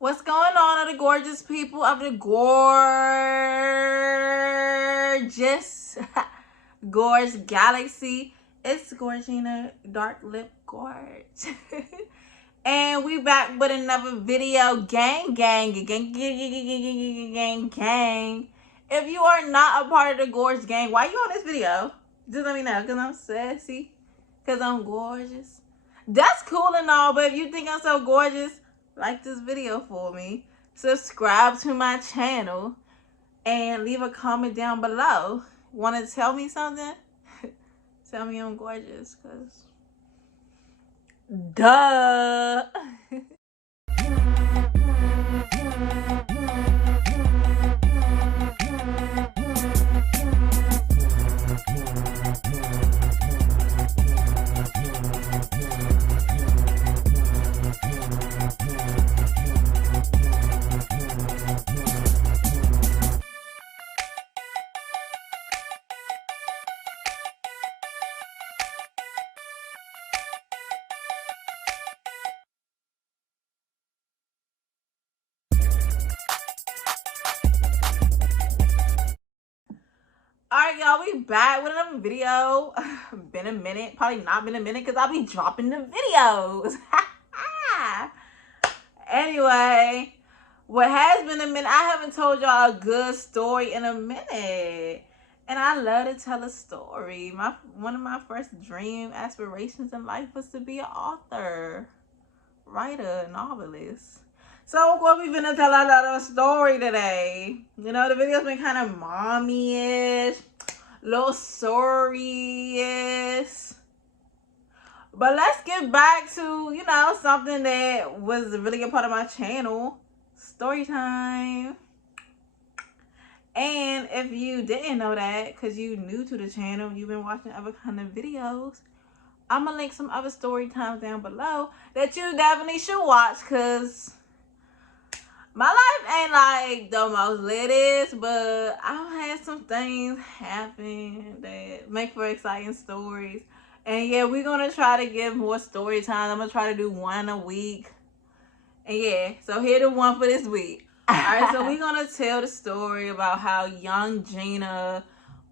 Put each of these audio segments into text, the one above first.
What's going on, the gorgeous people of the gorgeous gorge galaxy? It's Gorgina Dark Lip Gorge. And we back with another video. Gang. If you are not a part of the Gorge gang, why you on this video? Just let me know. Because I'm sassy. Because I'm gorgeous. That's cool and all, but if you think I'm so gorgeous, like this video for me, subscribe to my channel, and leave a comment down below. Want to tell me something? Tell me I'm gorgeous, because duh. Alright, y'all, we back with another video. Been a minute. Probably not been a minute because I'll be dropping the videos. Anyway, what has been a minute, I haven't told y'all a good story in a minute. And I love to tell a story. One of my first dream aspirations in life was to be an author, writer, novelist. So what we finna tell a lot of story today. You know, the video's been kind of mommy-ish, little sorry-ish. But let's get back to, you know, something that was really a part of my channel, story time. And if you didn't know that, because you new to the channel, you've been watching other kind of videos, I'm gonna link some other story times down below that you definitely should watch, because my life ain't like the most latest, but I've had some things happen that make for exciting stories. And yeah, we're gonna try to give more story time. I'm gonna try to do one a week. And yeah, so here the one for this week. Alright, so we're gonna tell the story about how young Gina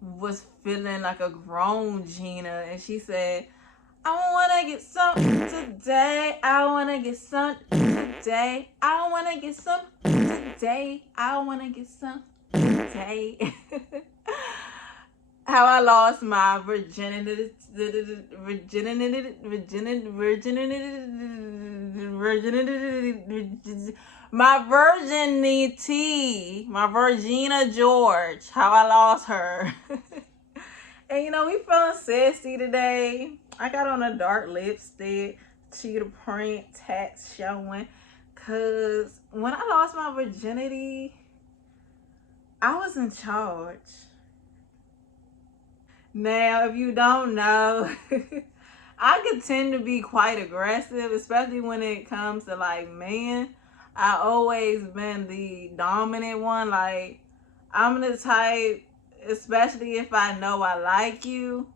was feeling like a grown Gina, and she said, I wanna get something today. I wanna get something today. I wanna get something today. I wanna get something today. How I lost my virginity. My Virgina George. How I lost her. And you know, we feeling sassy today. I got on a dark lipstick, cheetah print, tats showing. Cause when I lost my virginity, I was in charge. Now, if you don't know, I could tend to be quite aggressive, especially when it comes to like men. I always been the dominant one. Like, I'm the type, especially if I know I like you,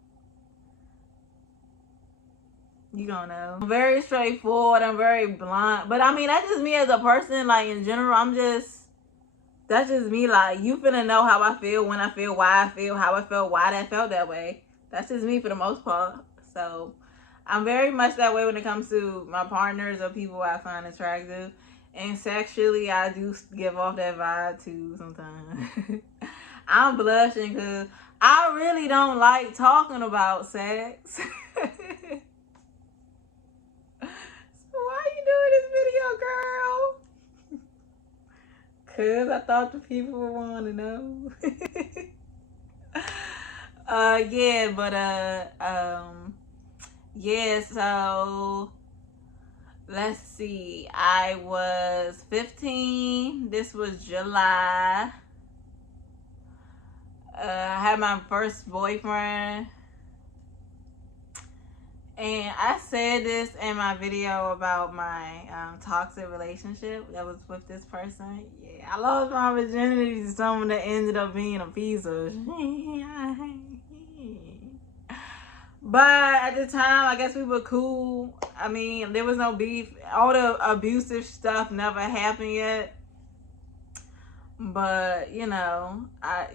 you don't know. I'm very straightforward. I'm very blunt. But I mean, that's just me as a person. Like, in general, that's just me. Like, you finna know how I feel, when I feel, why I feel, how I felt, why that felt that way. That's just me for the most part. So, I'm very much that way when it comes to my partners or people I find attractive. And sexually, I do give off that vibe too sometimes. I'm blushing because I really don't like talking about sex. So why you doing this video, girl? Because I thought the people would want to know. Yeah, so let's see. I was 15. This was July. I had my first boyfriend. And I said this in my video about my toxic relationship that was with this person. Yeah, I lost my virginity to someone that ended up being a piece of shit. But at the time, I guess we were cool. I mean, there was no beef. All the abusive stuff never happened yet. But, you know, I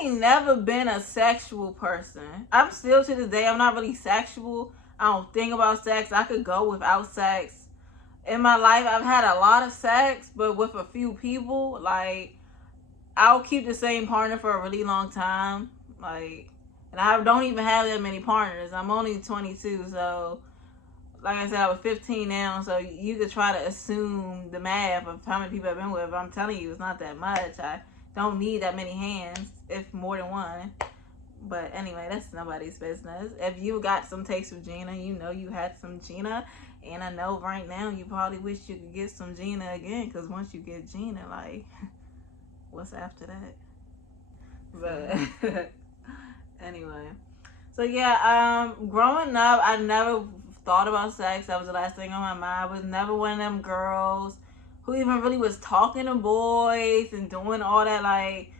ain't never been a sexual person. I'm still to this day, I'm not really sexual. I don't think about sex. I could go without sex. In my life, I've had a lot of sex, but with a few people. Like, I'll keep the same partner for a really long time. Like, and I don't even have that many partners. I'm only 22, so like I said, I was 15 now, so you could try to assume the math of how many people I've been with. I'm telling you, it's not that much. I don't need that many hands, if more than one. But anyway, that's nobody's business. If you got some taste of Gina, you know you had some Gina. And I know right now you probably wish you could get some Gina again, because once you get Gina, like, what's after that? But anyway. So yeah, growing up, I never thought about sex. That was the last thing on my mind. I was never one of them girls who even really was talking to boys and doing all that. Like,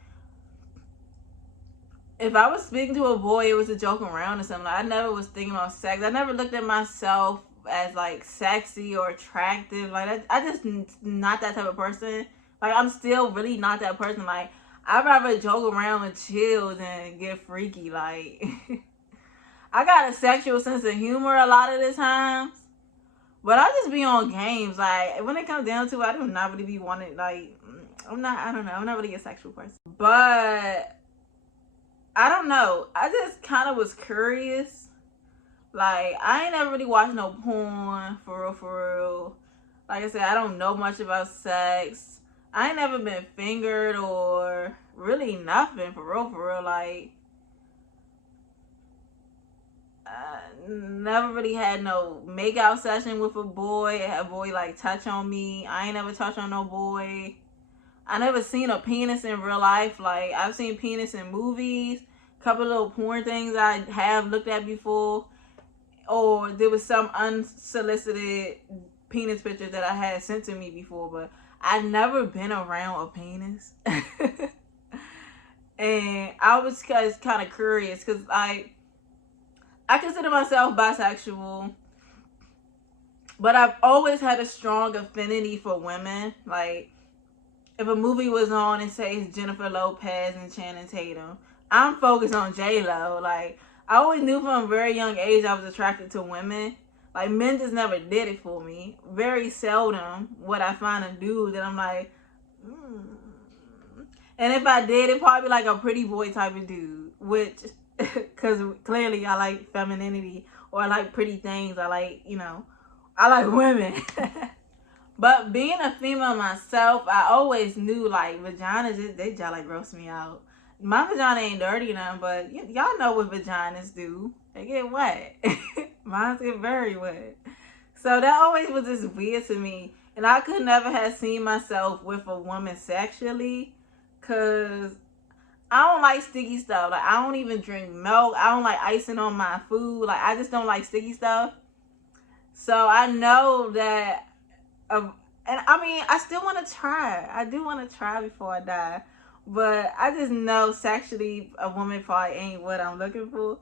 if I was speaking to a boy, it was a joke around or something. Like, I never was thinking about sex. I never looked at myself as like sexy or attractive. Like, I just not that type of person. Like, I'm still really not that person. Like, I'd rather joke around and chill than get freaky. Like, I got a sexual sense of humor a lot of the times, but I just be on games. Like, when it comes down to it, I do not really be wanting, like, I don't know, I'm not really a sexual person. But, I don't know, I just kind of was curious. Like, I ain't never really watched no porn, for real. Like I said, I don't know much about sex. I ain't never been fingered or really nothing, for real. Like, never really had no make-out session with a boy. A boy, like, touch on me. I ain't never touched on no boy. I never seen a penis in real life. Like, I've seen penis in movies. A couple of little porn things I have looked at before. Or there was some unsolicited penis pictures that I had sent to me before. But I've never been around a penis. And I was kind of curious. Because, like, I consider myself bisexual, but I've always had a strong affinity for women. Like, if a movie was on and say it's Jennifer Lopez and Channing Tatum, I'm focused on J-Lo. Like, I always knew from a very young age I was attracted to women. Like, men just never did it for me. Very seldom would I find a dude that I'm like, And if I did, it'd probably be like a pretty boy type of dude, which, because clearly I like femininity, or I like pretty things. I like, I like women. But being a female myself, I always knew, like, vaginas, they just, like, gross me out. My vagina ain't dirty enough, but y'all know what vaginas do. They get wet. Mine get very wet. So that always was just weird to me. And I could never have seen myself with a woman sexually, because I don't like sticky stuff. Like, I don't even drink milk. I don't like icing on my food. Like, I just don't like sticky stuff. So I know that, and I mean, I still want to try. I do want to try before I die. But I just know sexually a woman probably ain't what I'm looking for.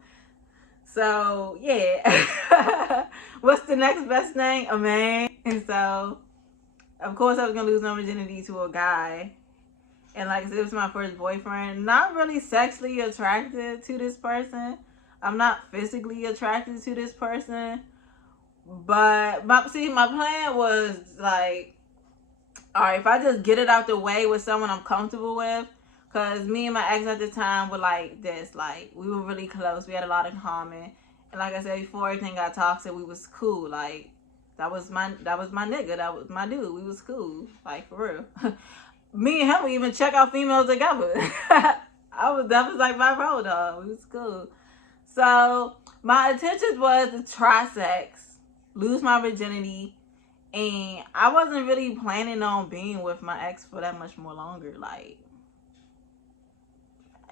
So, yeah. What's the next best thing? A man. And so, of course, I was going to lose my virginity to a guy. And like I said, it was my first boyfriend. Not really sexually attracted to this person. I'm not physically attracted to this person. But, my plan was like, alright, if I just get it out the way with someone I'm comfortable with. Because me and my ex at the time were like this. Like, we were really close. We had a lot in common. And like I said before, everything got toxic, we was cool. Like, that was my nigga. That was my dude. We was cool. Like, for real. Me and him would even check out females together. That was like my road dog. We was cool. So my intentions was to try sex, lose my virginity, and I wasn't really planning on being with my ex for that much more longer. Like,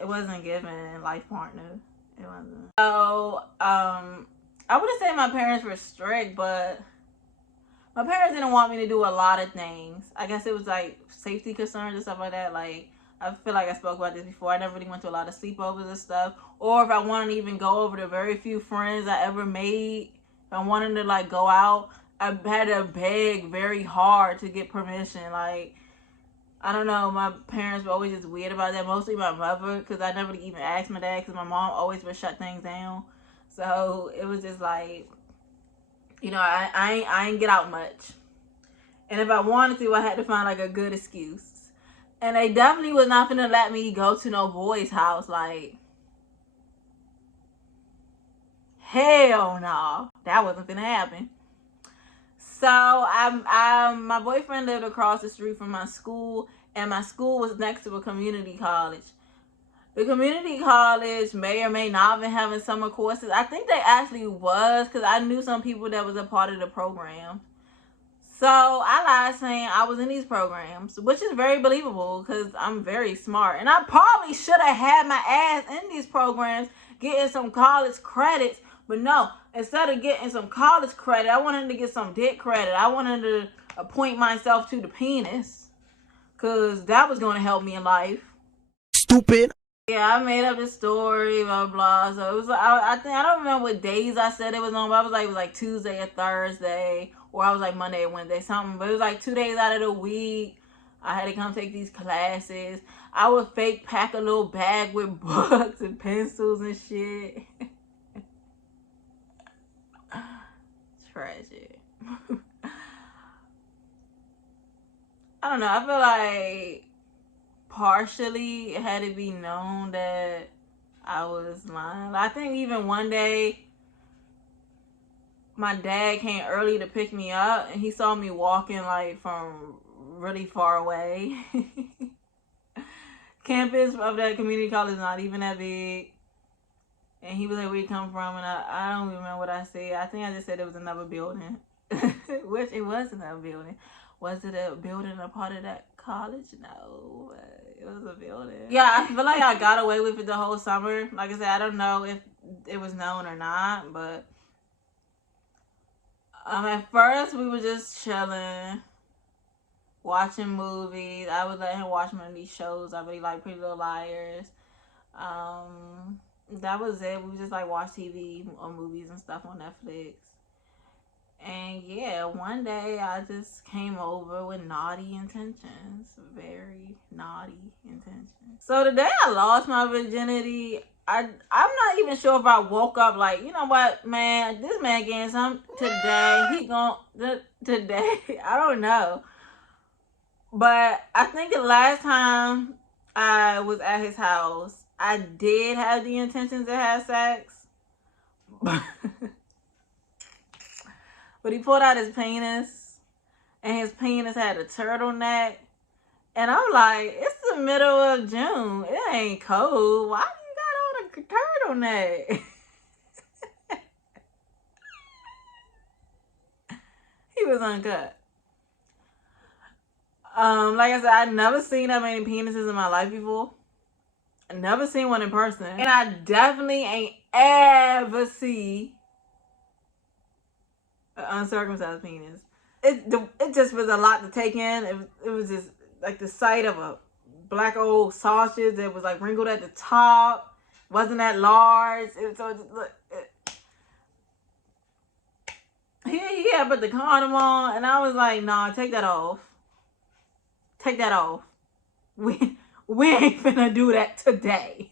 it wasn't giving life partner. It wasn't. So I wouldn't say my parents were strict, but my parents didn't want me to do a lot of things. I guess it was like safety concerns and stuff like that. Like, I feel like I spoke about this before. I never really went to a lot of sleepovers and stuff. Or if I wanted to even go over the very few friends I ever made If I wanted to like go out, I had to beg very hard to get permission. Like, I don't know, my parents were always just weird about that. Mostly my mother, because I never even asked my dad, because my mom always would shut things down. So it was just like, you know, I ain't get out much. And if I wanted to, I had to find like a good excuse. And they definitely was not finna let me go to no boy's house. Like, hell no. That wasn't finna happen. So my boyfriend lived across the street from my school, and my school was next to a community college. The community college may or may not have been having summer courses. I think they actually was, because I knew some people that was a part of the program. So I lied saying I was in these programs, which is very believable because I'm very smart. And I probably should have had my ass in these programs getting some college credits. But no, instead of getting some college credit, I wanted to get some dick credit. I wanted to appoint myself to the penis because that was going to help me in life. Stupid. Yeah, I made up this story, blah, blah. So it was, I think, I don't remember what days I said it was on, but I was like, it was like Tuesday or Thursday, or I was like Monday or Wednesday, something. But it was like 2 days out of the week. I had to come take these classes. I would fake pack a little bag with books and pencils and shit. Tragic. I don't know. I feel like partially it had to be known that I was lying. I think even one day my dad came early to pick me up, and he saw me walking like from really far away. Campus of that community college is not even that big. And he was like, where you come from? And I don't even remember what I said. I think I just said it was another building. Which it was another building. Was it a building a part of that college? No. It was a building. Yeah, I feel like I got away with it the whole summer. Like I said, I don't know if it was known or not. But at first we were just chilling, watching movies. I would let him watch one of these shows. I really like Pretty Little Liars. That was it. We just like watch TV or movies and stuff on Netflix. And yeah, one day I just came over with naughty intentions. Very naughty intentions. So the day I lost my virginity, I'm not even sure if I woke up like, you know what, man, this man getting something today. He today. I don't know. But I think the last time I was at his house, I did have the intentions to have sex. But he pulled out his penis, and his penis had a turtleneck. And I'm like, it's the middle of June. It ain't cold. Why do you got on a turtleneck? He was uncut. Like I said, I'd never seen that many penises in my life before. I never seen one in person. And I definitely ain't ever see an uncircumcised penis. It just was a lot to take in. It was just like the sight of a black old sausage that was like wrinkled at the top. Wasn't that large. He had put the condom on, and I was like, nah, take that off. Take that off. We ain't finna do that today.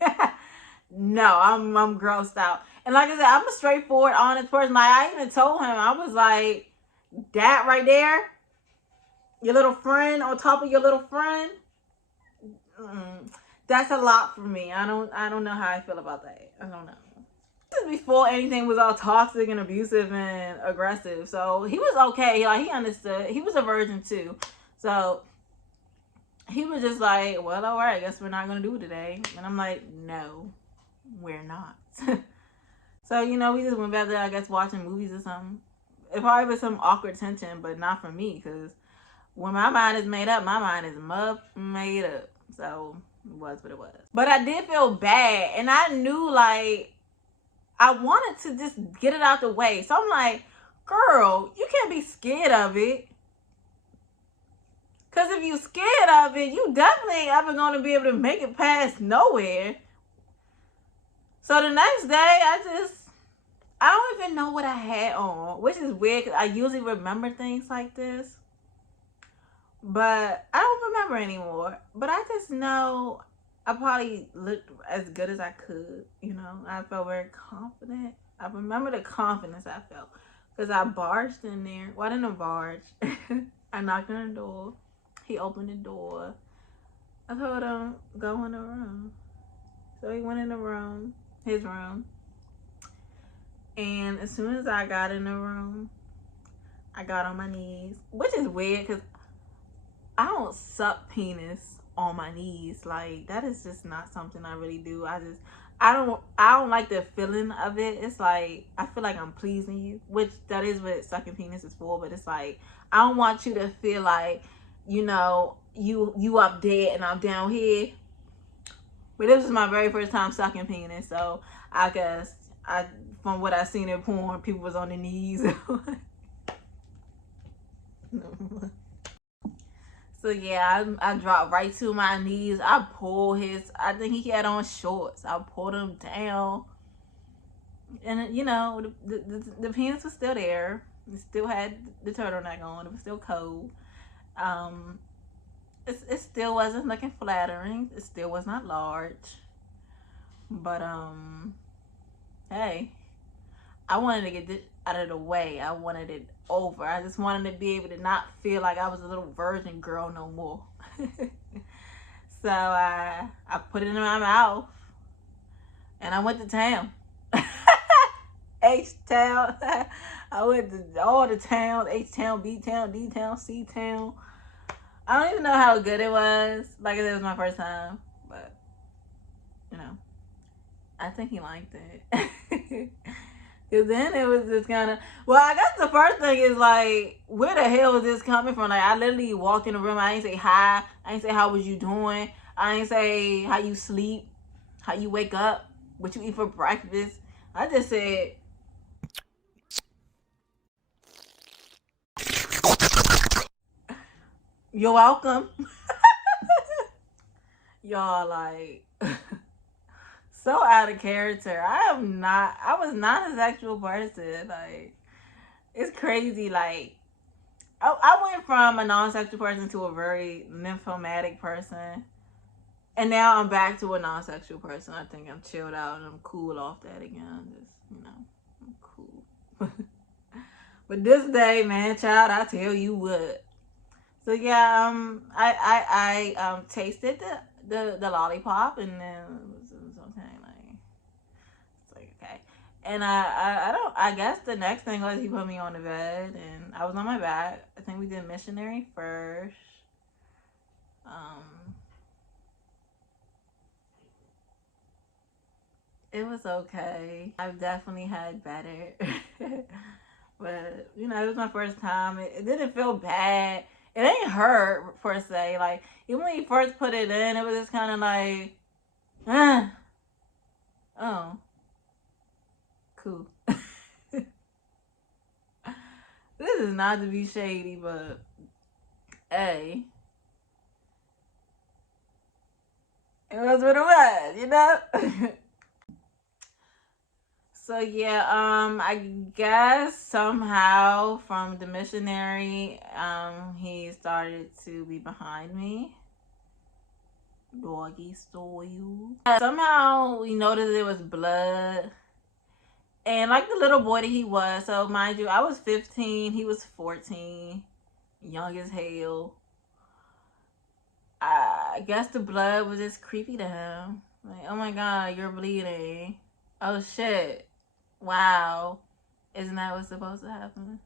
No, I'm grossed out. And like I said, I'm a straightforward, honest person. Like, I even told him, I was like, that right there, your little friend on top of your little friend, that's a lot for me. I don't know how I feel about that. I don't know. This is before anything was all toxic and abusive and aggressive. So he was okay. Like, he understood. He was a virgin too. So he was just like, well, all right, I guess we're not going to do it today. And I'm like, no, we're not. So, you know, we just went back there, I guess, watching movies or something. It probably was some awkward tension, but not for me, because when my mind is made up, my mind is made up. So, it was what it was. But I did feel bad, and I knew, like, I wanted to just get it out the way. So I'm like, girl, you can't be scared of it. Because if you scared of it, you definitely ain't ever going to be able to make it past nowhere. So the next day, I don't even know what I had on, which is weird because I usually remember things like this. But I don't remember anymore. But I just know I probably looked as good as I could. You know, I felt very confident. I remember the confidence I felt because I barged in there. Well, I didn't barge. I knocked on the door. He opened the door. I told him, go in the room. So he went in the room, his room. And as soon as I got in the room, I got on my knees, which is weird because I don't suck penis on my knees. Like, that is just not something I really do. I don't like the feeling of it. It's like I feel like I'm pleasing you, which that is what sucking penis is for. But it's like I don't want you to feel like, you know, you up there and I'm down here. But this was my very first time sucking penis, so I guess from what I seen in porn, people was on their knees. So yeah, I dropped right to my knees. I I think he had on shorts. I pulled him down. And you know, the penis was still there. It still had the turtleneck on. It was still cold. It still wasn't looking flattering. It still was not large. But hey, I wanted to get this out of the way. I wanted it over. I just wanted to be able to not feel like I was a little virgin girl no more. So I put it in my mouth and I went to town. H-Town. I went to all the towns. H-Town, B-Town, D-Town, C-Town. I don't even know how good it was. Like I said, it was my first time. But, you know, I think he liked it. Because then it was just kind of, well, I guess the first thing is like, where the hell is this coming from? Like, I literally walked in the room. I ain't say hi. I ain't say, how was you doing? I ain't say, how you sleep? How you wake up? What you eat for breakfast? I just said, you're welcome. Y'all, like, so out of character. I was not a sexual person. Like, it's crazy. Like, I went from a non-sexual person to a very nymphomatic person. And now I'm back to a non-sexual person. I think I'm chilled out and I'm cool off that again. Just, you know, I'm cool. But this day, man, child, I tell you what. So yeah, I tasted the lollipop and then it was okay. Like, it's like okay. And I guess the next thing was he put me on the bed and I was on my back. I think we did missionary first. It was okay. I've definitely had better. But, you know, it was my first time. It didn't feel bad. It ain't hurt, per se. Like, even when you first put it in, it was just kind of like, ah, oh, cool. This is not to be shady, but, hey, it was what it was, you know? So yeah, I guess somehow from the missionary, he started to be behind me. Doggy style. Somehow we noticed there was blood. And like the little boy that he was, so mind you, I was 15, he was 14, young as hell. I guess the blood was just creepy to him. Like, oh my God, you're bleeding. Oh shit. Wow. Isn't that what's supposed to happen?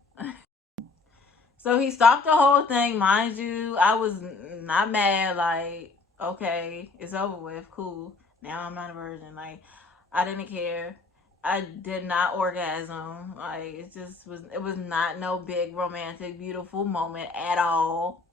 So he stopped the whole thing. Mind you, I was not mad. Like, okay, it's over with. Cool. Now I'm not a virgin. Like, I didn't care. I did not orgasm. Like, it was not no big romantic, beautiful moment at all.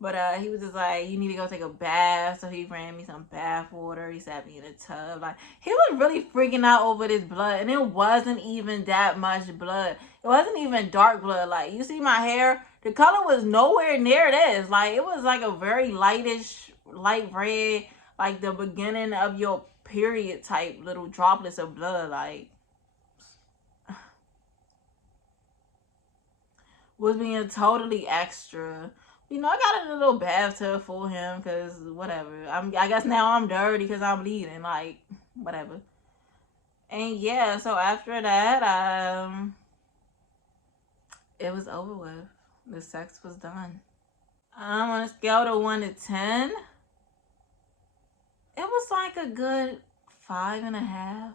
But he was just like, you need to go take a bath. So he ran me some bath water. He sat me in a tub. Like, he was really freaking out over this blood. And it wasn't even that much blood. It wasn't even dark blood. Like, you see my hair? The color was nowhere near this. Like, it was like a very lightish, light red. Like, the beginning of your period type little droplets of blood. Like, was being totally extra. You know, I got a little bathtub for him because whatever. I guess now I'm dirty because I'm bleeding. Like, whatever. And yeah, so after that, it was over with. The sex was done. On a scale of 1 to 10, it was like a good 5.5.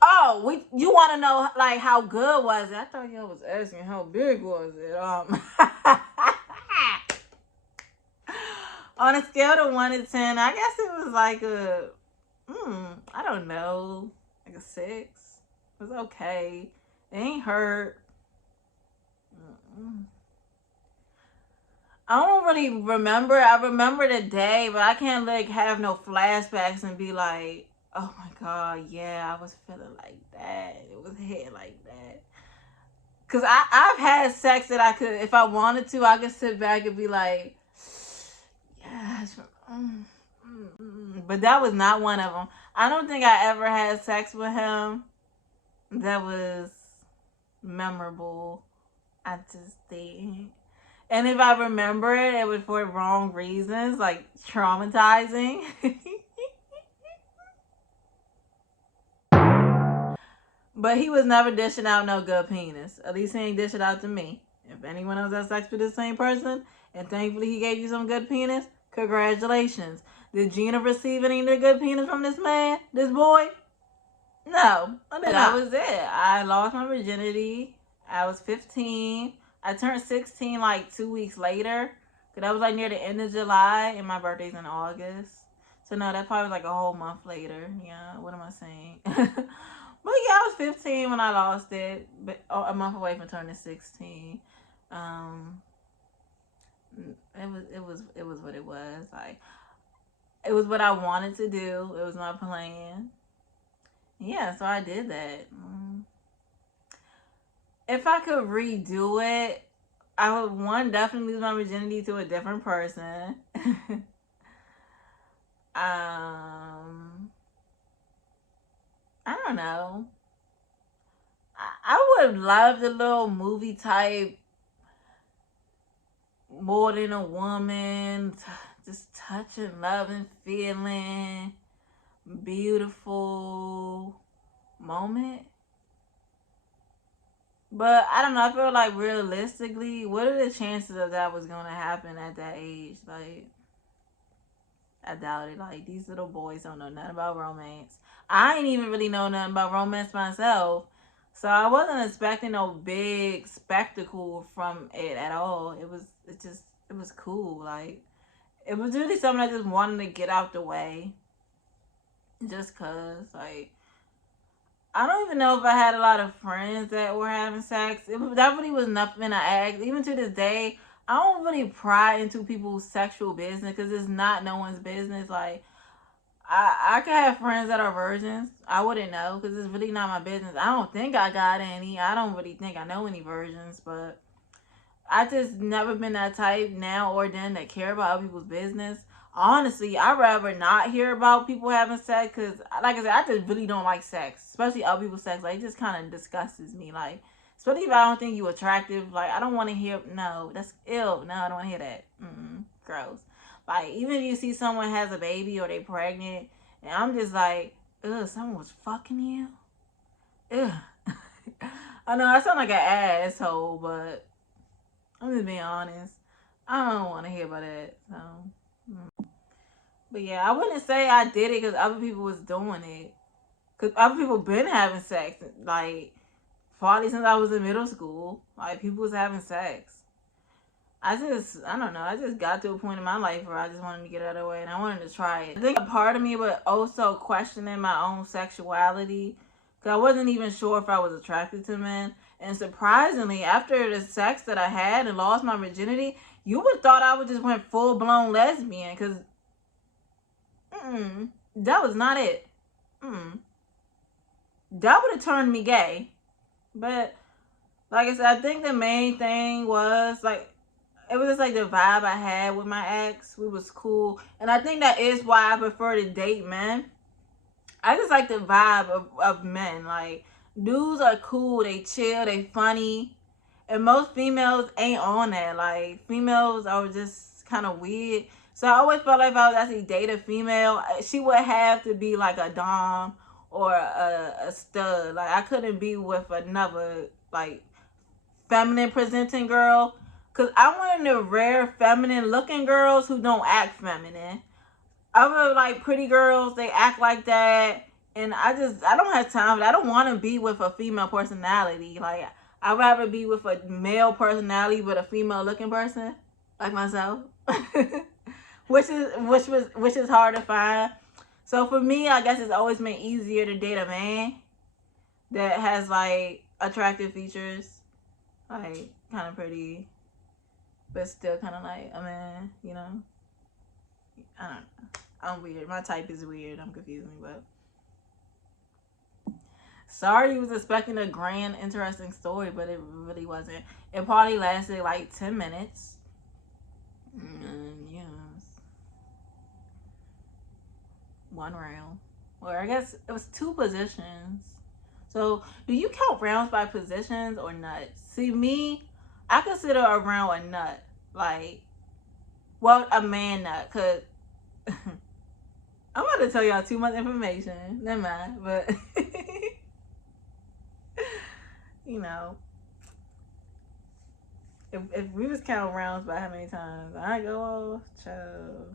Oh, you want to know like how good was it? I thought y'all was asking how big was it. On a scale of 1 to 10, I guess it was like a, I don't know, like a 6. It was okay. It ain't hurt. I don't really remember. I remember the day, but I can't like have no flashbacks and be like, oh my god, yeah, I was feeling like that. It was hitting like that. Cause I've had sex that I could, if I wanted to, I could sit back and be like, yes. But that was not one of them. I don't think I ever had sex with him that was memorable. I just think. And if I remember it, it was for wrong reasons, like traumatizing. But he was never dishing out no good penis. At least he ain't dish it out to me. If anyone else has sex with the same person, and thankfully he gave you some good penis, congratulations. Did Gina receive any good penis from this man, this boy? No. That was it. I lost my virginity. I was 15. I turned 16 like 2 weeks later. Cause that was like near the end of July, and my birthday's in August. So no, that probably was like a whole month later. Yeah, what am I saying? But yeah, I was 15 when I lost it, but a month away from turning 16. It was what it was. Like, it was what I wanted to do. It was my plan. Yeah, so I did that. If I could redo it, I would definitely lose my virginity to a different person. I don't know. I would love the little movie type, more than a woman, just touching, loving, feeling, beautiful moment. But I don't know. I feel like realistically, what are the chances of that was going to happen at that age? Like, I doubt it. Like, these little boys don't know nothing about romance. I ain't even really know nothing about romance myself. So I wasn't expecting no big spectacle from it at all. It was cool. Like, it was really something I just wanted to get out the way. Just cause, like, I don't even know if I had a lot of friends that were having sex. That really was nothing I asked. Even to this day, I don't really pry into people's sexual business because it's not no one's business. Like, I could have friends that are virgins. I wouldn't know because it's really not my business. I don't think I got any. I don't really think I know any virgins, but I just never been that type now or then that care about other people's business. Honestly, I'd rather not hear about people having sex because, like I said, I just really don't like sex, especially other people's sex. Like, it just kind of disgusts me. Like, especially if I don't think you attractive. Like, I don't want to hear, no, that's ill. No, I don't want to hear that. Gross. Like, even if you see someone has a baby or they pregnant, and I'm just like, ugh, someone was fucking you? Ugh. I know, I sound like an asshole, but I'm just being honest. I don't want to hear about that, so. But yeah, I wouldn't say I did it because other people was doing it. Because other people been having sex. Like, probably since I was in middle school. Like, people was having sex. I don't know. I just got to a point in my life where I just wanted to get out of the way and I wanted to try it. I think a part of me was also questioning my own sexuality. Because I wasn't even sure if I was attracted to men. And surprisingly, after the sex that I had and lost my virginity, you would have thought I would just went full-blown lesbian. Because that was not it. That would have turned me gay. But, like I said, I think the main thing was, like, it was just, like, the vibe I had with my ex. We was cool. And I think that is why I prefer to date men. I just like the vibe of men. Like, dudes are cool. They chill. They funny. And most females ain't on that. Like, females are just kind of weird. So I always felt like if I was actually date a female, she would have to be like a dom or a stud. Like, I couldn't be with another, like, feminine presenting girl. Because I'm one of the rare feminine looking girls who don't act feminine. Other, like, pretty girls, they act like that. And I don't have time. I don't want to be with a female personality. Like, I'd rather be with a male personality with a female looking person, like myself. which is hard to find. So for me, I guess it's always been easier to date a man that has like attractive features, like kind of pretty, but still kind of like a man, you know. I don't know. I'm weird. My type is weird. I'm confusing, but sorry you was expecting a grand, interesting story, but it really wasn't. It probably lasted like 10 minutes. Yes. One round. Or I guess it was 2 positions. So, do you count rounds by positions or nuts? See, me, I consider a round a nut. Like, well, a man nut. Because I'm about to tell y'all too much information. Never mind. But, you know, if we was counting rounds by how many times I go off, child.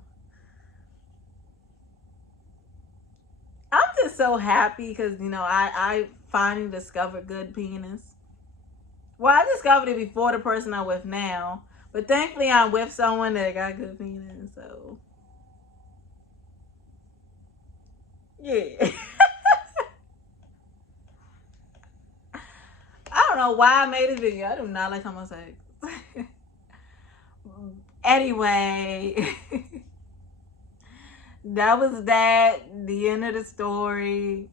I'm just so happy because, you know, I finally discovered good penis. Well, I discovered it before the person I'm with now. But thankfully, I'm with someone that got good penis, so. Yeah. I don't know why I made this video. I do not like homo sex. Anyway. That was that. The end of the story.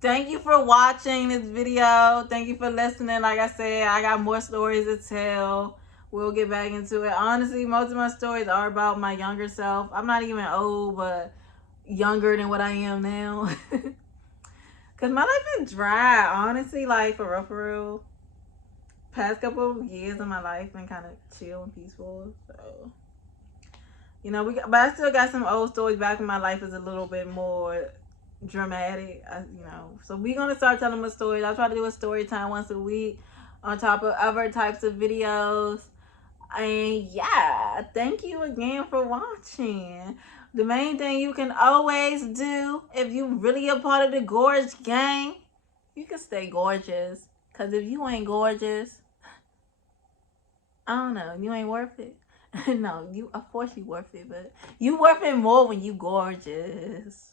Thank you for watching this video. Thank you for listening. Like I said, I got more stories to tell. We'll get back into it. Honestly, most of my stories are about my younger self. I'm not even old, but younger than what I am now. Because my life is dry, honestly. Like, for real. Past couple of years of my life been kind of chill and peaceful. So, you know, but I still got some old stories back when my life is a little bit more dramatic, you know. So we're gonna start telling my stories. I'll try to do a story time once a week on top of other types of videos. And yeah, thank you again for watching. The main thing you can always do if you really a part of the Gorg gang, you can stay gorgeous. Cause if you ain't gorgeous, I don't know, you ain't worth it. No, of course you worth it, but you worth it more when you gorgeous.